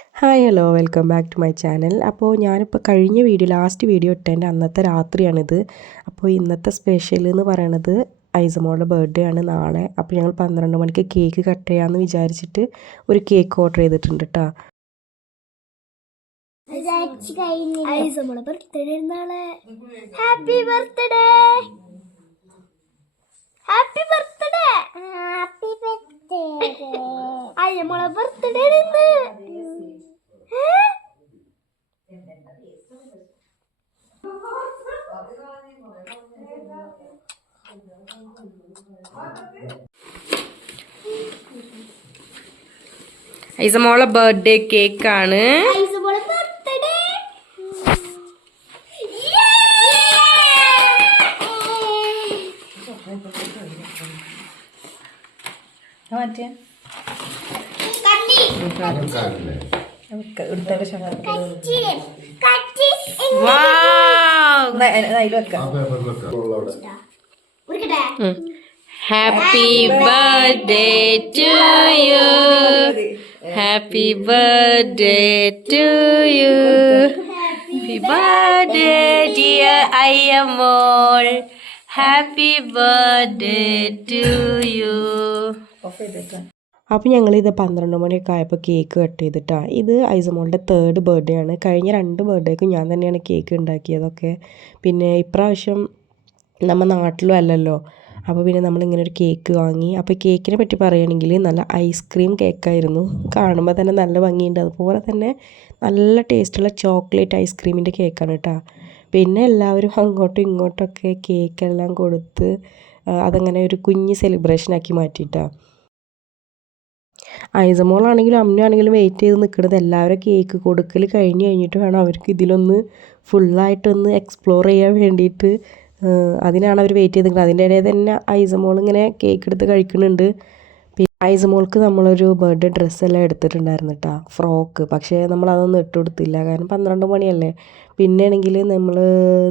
Hi hello welcome back to my channel അപ്പോൾ ഞാനിപ്പോൾ കഴിഞ്ഞ വീഡിയോ ലാസ്റ്റ് വീഡിയോ ഇട്ടതിന്റെ അന്നത്തെ രാത്രിയാണിത്. അപ്പോൾ ഇന്നത്തെ സ്പെഷ്യൽ എന്ന് പറയണത് ഐസമോളുടെ ബർത്ത്ഡേ ആണ് നാളെ. അപ്പോൾ ഞങ്ങൾ പന്ത്രണ്ട് മണിക്ക് കേക്ക് കട്ട് ചെയ്യാമെന്ന് വിചാരിച്ചിട്ട് ഒരു കേക്ക് ഓർഡർ ചെയ്തിട്ടുണ്ട് കേട്ടോ ഐസമോളെ ബർത്ത്ഡേ നാളെ. Happy birthday happy birthday happy birthday അയ്യമ്മളെ birthday ഐസമോളെ ബർത്ത്ഡേ കേക്കാണ് ഐസമോളെ birthday happy birthday to you happy birthday to you happy birthday dear Ayyamol happy birthday to you അപ്പോൾ ഞങ്ങളിത് പന്ത്രണ്ട് മണിയൊക്കെ ആയപ്പോൾ കേക്ക് കട്ട് ചെയ്തിട്ടാണ് ഇത് ഐസമോളുടെ തേർഡ് ബർത്ത്ഡേ ആണ്. കഴിഞ്ഞ രണ്ട് ബർത്ത്ഡേക്കും ഞാൻ തന്നെയാണ് കേക്ക് ഉണ്ടാക്കിയതൊക്കെ. പിന്നെ ഇപ്രാവശ്യം നമ്മൾ നാട്ടിലും അല്ലല്ലോ. അപ്പോൾ പിന്നെ നമ്മളിങ്ങനെ ഒരു കേക്ക് വാങ്ങി. അപ്പോൾ കേക്കിനെ പറ്റി പറയുകയാണെങ്കിൽ നല്ല ഐസ്ക്രീം കേക്കായിരുന്നു കാണുമ്പോൾ തന്നെ നല്ല ഭംഗിയുണ്ട്. അതുപോലെ തന്നെ നല്ല ടേസ്റ്റുള്ള ചോക്ലേറ്റ് ഐസ്ക്രീമിന്റെ കേക്കാണ് കേട്ടോ പിന്നെ എല്ലാവരും അങ്ങോട്ടും ഇങ്ങോട്ടൊക്കെ കേക്കെല്ലാം കൊടുത്ത് അതങ്ങനെ ഒരു കുഞ്ഞ് സെലിബ്രേഷനാക്കി മാറ്റിയിട്ടാണ് ഐസമോളാണെങ്കിലും അമ്മയാണെങ്കിലും വെയിറ്റ് ചെയ്ത് നിൽക്കുന്നത് എല്ലാവരും കേക്ക് കൊടുക്കൽ കഴിഞ്ഞ് കഴിഞ്ഞിട്ട് വേണം അവർക്ക് ഇതിലൊന്ന് ഫുള്ളായിട്ടൊന്ന് എക്സ്പ്ലോർ ചെയ്യാൻ വേണ്ടിയിട്ട്. അതിനാണ് അവർ വെയിറ്റ് ചെയ്ത് നിൽക്കുന്നത് അതിന്റെ ഇടയിൽ തന്നെ ഐസമോൾ ഇങ്ങനെ കേക്ക് എടുത്ത് കഴിക്കുന്നുണ്ട്. പിന്നെ ഐസമോൾക്ക് നമ്മളൊരു ബർത്ത്ഡേ ഡ്രസ്സെല്ലാം എടുത്തിട്ടുണ്ടായിരുന്നു കേട്ടോ ഫ്രോക്ക് പക്ഷേ നമ്മളതൊന്നും ഇട്ട് കൊടുത്തില്ല. കാരണം പന്ത്രണ്ട് മണിയല്ലേ. പിന്നെ ആണെങ്കിൽ നമ്മൾ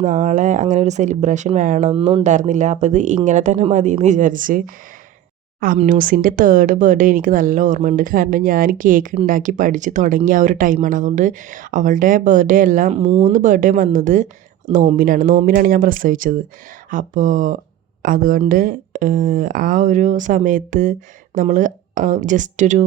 നാളെ അങ്ങനെ ഒരു സെലിബ്രേഷൻ വേണമെന്നും ഉണ്ടായിരുന്നില്ല. അപ്പോൾ ഇത് ഇങ്ങനെ തന്നെ മതി എന്ന് വിചാരിച്ച് അമ്നൂസിന്റെ തേർഡ് ബർത്ത്ഡേ എനിക്ക് നല്ല ഓർമ്മയുണ്ട്. കാരണം ഞാൻ കേക്ക് ഉണ്ടാക്കി പഠിച്ച് തുടങ്ങിയ ആ ഒരു ടൈമാണ് അതുകൊണ്ട് അവളുടെ ബർത്ത്ഡേ എല്ലാം മൂന്ന് ബർത്ത്ഡേ വന്നത് നോമ്പിനാണ്. നോമ്പിനാണ് ഞാൻ പ്രസവിച്ചത്. അപ്പോൾ അതുകൊണ്ട് ആ ഒരു സമയത്ത് നമ്മൾ ജസ്റ്റ് ഒരു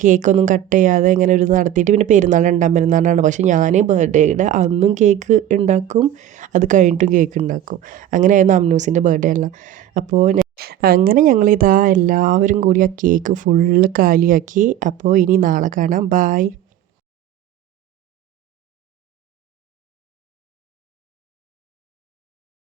കേക്ക് ഒന്നും കട്ട് ചെയ്യാതെ ഇങ്ങനെ ഒരു നടത്തിയിട്ട് പിന്നെ പെരുന്നാൾ രണ്ടാം പെരുന്നാളാണ്. പക്ഷെ ഞാൻ ബർത്ത്ഡേയുടെ അന്നും കേക്ക് ഉണ്ടാക്കും അത് കഴിഞ്ഞിട്ടും കേക്ക് ഉണ്ടാക്കും. അങ്ങനെയായിരുന്നു അമ്നൂസിന്റെ ബർത്ത്ഡേ എല്ലാം. അപ്പോൾ അങ്ങനെ ഞങ്ങളിതാ എല്ലാവരും കൂടി ആ കേക്ക് ഫുള്ള് കാലിയാക്കി. അപ്പോൾ ഇനി നാളെ കാണാം. ബായ്